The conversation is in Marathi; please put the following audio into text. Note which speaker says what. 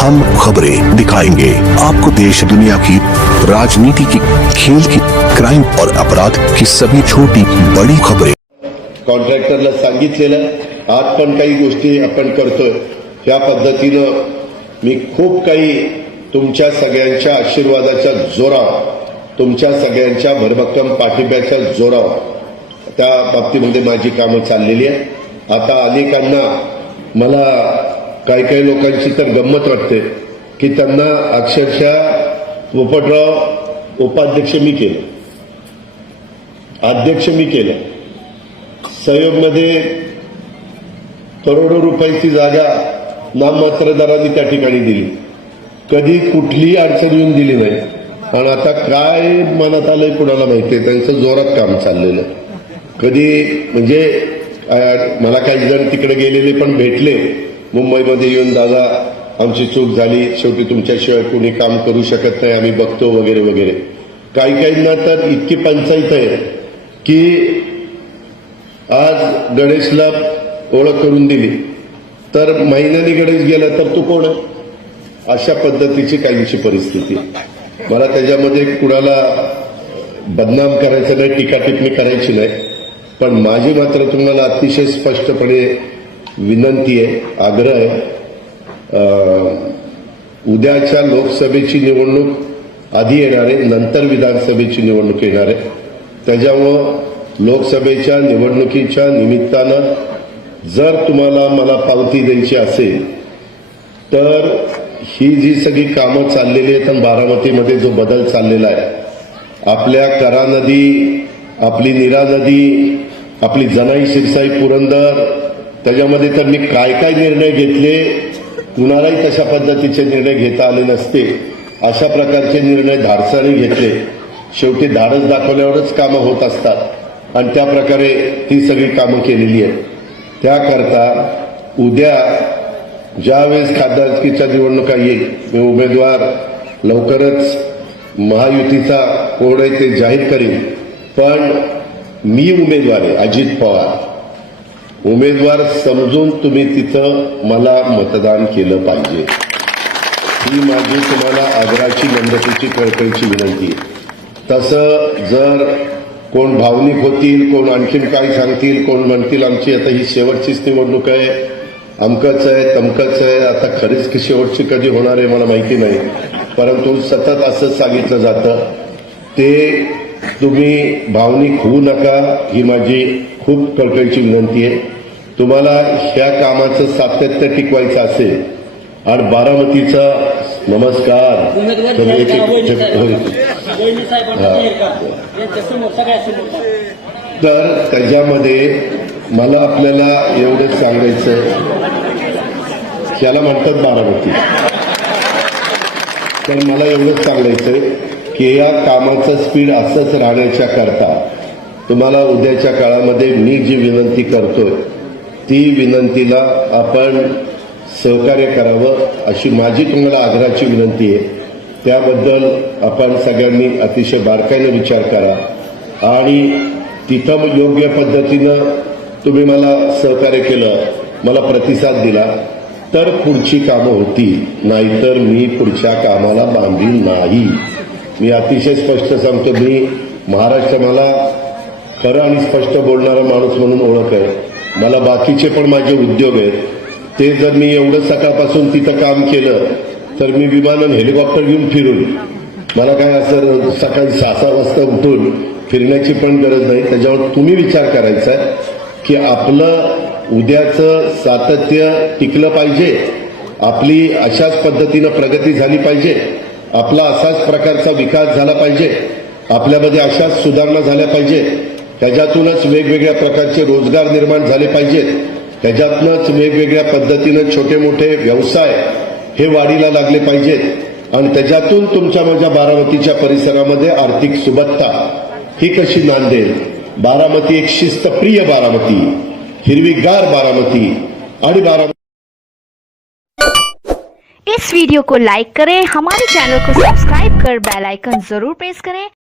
Speaker 1: हम खबरें दिखाएंगे आपको देश दुनिया की राजनीति की खेल की क्राइम और अपराध की सभी छोटी बड़ी खबरें
Speaker 2: कॉन्ट्रॅक्टरला सांगितलेलं आज पण काही गोष्टी आपण करतोय त्या पद्धतीनं मी खूप काही तुमच्या सगळ्यांच्या आशीर्वादाच्या जोरावर तुमच्या सगळ्यांच्या भरभक्कम पाठिंब्याच्या जोरावर त्या बाबतीमध्ये माझी कामं चाललेली आहेत आता अनेकांना मला काही काही लोकांची तर गंमत वाटते की त्यांना अक्षरशः पोपटराव उपाध्यक्ष मी केलं अध्यक्ष मी केलं सहयोगमध्ये करोडो रुपयाची जागा नाममात्र दरांनी त्या ठिकाणी दिली कधी कुठलीही अडचण येऊन दिली नाही आणि आता काय मनात आलंय कुणाला माहिती आहे त्यांचं जोरात काम चाललेलं कधी म्हणजे मला काही जण तिकडे गेलेले पण भेटले मुंबईमध्ये येऊन दादा आमची चूक झाली शेवटी तुमच्याशिवाय कोणी काम करू शकत नाही आम्ही बघतो वगैरे वगैरे काही ना तर इतकी पंचायत आहे की आज गणेशला ओळख करून दिली तर महिन्याने गणेश गेला तर तू कोण अशा पद्धतीची काहीशी परिस्थिती मला त्याच्यामध्ये कुणाला बदनाम करायचं नाही टीका टिप्पणी करायची नाही पण माझी मात्र तुम्हाला अतिशय स्पष्टपणे विनंती आहे आग्रह आहे उद्याच्या लोकसभेची निवडणूक आधी येणार आहे नंतर विधानसभेची निवडणूक येणार आहे त्याच्यामुळं लोकसभेच्या निवडणुकीच्या निमित्तानं जर तुम्हाला मला पावती द्यायची असेल तर ही जी सगळी कामं चाललेली आहेत आणि बारामतीमध्ये जो बदल चाललेला आहे आपल्या करा नदी आपली निरा नदी आपली जनाई शिरसाई पुरंदर त्याच्यामध्ये तर मी काय काय निर्णय घेतले कुणालाही तशा पद्धतीचे निर्णय घेता आले नसते अशा प्रकारचे निर्णय धाडसाने घेतले शेवटी धाडस दाखवल्यावरच कामं होत असतात आणि त्या प्रकारे ती सगळी कामं केलेली आहेत त्याकरता उद्या ज्यावेळेस खासदारकीच्या निवडणुका येईल मी उमेदवार लवकरच महायुतीचा कोण आहे ते जाहीर करेन पण मी उमेदवार आहे अजित पवार उमेदवार समजून तुम्ही तिथं मला मतदान केलं पाहिजे ही माझी तुम्हाला आदराची नम्रतेची कळकळीची विनंती तसं जर कोण भावनिक होतील कोण आणखीन काय सांगतील कोण म्हणतील आमची आता ही शेवटचीच निवडणूक आहे अमकच आहे तमकंच आहे आता खरीच की शेवटची कधी होणार आहे मला माहिती नाही परंतु सतत असंच सांगितलं जातं ते तुम्ही भावनिक होऊ नका ही माझी खूप कळकळीची विनंती आहे तुम्हाला ह्या कामाचं सातत्य टिकवायचं असेल आणि बारामतीचा नमस्कार तर त्याच्यामध्ये मला आपल्याला एवढंच सांगायचं त्याला म्हणतात बारामती तर मला एवढंच सांगायचं की या कामाचं स्पीड असंच राहण्याच्या करता तुम्हाला उद्याच्या काळामध्ये मी जी विनंती करतोय ती विनंतीला आपण सहकार्य करावं अशी माझी तुम्हाला आग्रहाची विनंती आहे त्याबद्दल आपण सगळ्यांनी अतिशय बारकाईने विचार करा आणि तिथं योग्य पद्धतीनं तुम्ही मला सहकार्य केलं मला प्रतिसाद दिला तर पुढची कामं होती नाहीतर मी पुढच्या कामाला बांधील नाही मी अतिशय स्पष्ट सांगतो मी महाराष्ट्र मला खरं आणि स्पष्ट बोलणारा माणूस म्हणून ओळख आहे मला बाकीचे पण माझे उद्योग आहेत ते जर मी एवढं सकाळपासून तिथं काम केलं तर मी विमानन हेलिकॉप्टर घेऊन फिरून मला काय असं सकाळी सहा सहा वाजता उठून फिरण्याची पण गरज नाही त्याच्यावर तुम्ही विचार करायचा आहे की आपलं उद्याचं सातत्य टिकलं पाहिजे आपली अशाच पद्धतीनं प्रगती झाली पाहिजे आपला असाच प्रकारचा विकास झाला पाहिजे आपल्यामध्ये अशाच सुधारणा झाल्या पाहिजे त्याच्यातूनच वेगवेगळ्या प्रकारचे रोजगार निर्माण झाले पाहिजेत त्याच्यातूनच वेगवेगळ्या पद्धतीने छोटे मोठे व्यवसाय हे वाढीला लागले पाहिजेत आणि त्याच्यातून तुमच्या माझ्या बारामतीच्या परिसरामध्ये आर्थिक सुबत्ता ही कशी नांदेल बारामती एक शिस्तप्रिय बारामती हिरवीगार बारामती आणि बारामती
Speaker 3: इस वीडियो को लाइक करें हमारे चैनल को सब्सक्राइब कर बेल आइकन जरूर प्रेस करें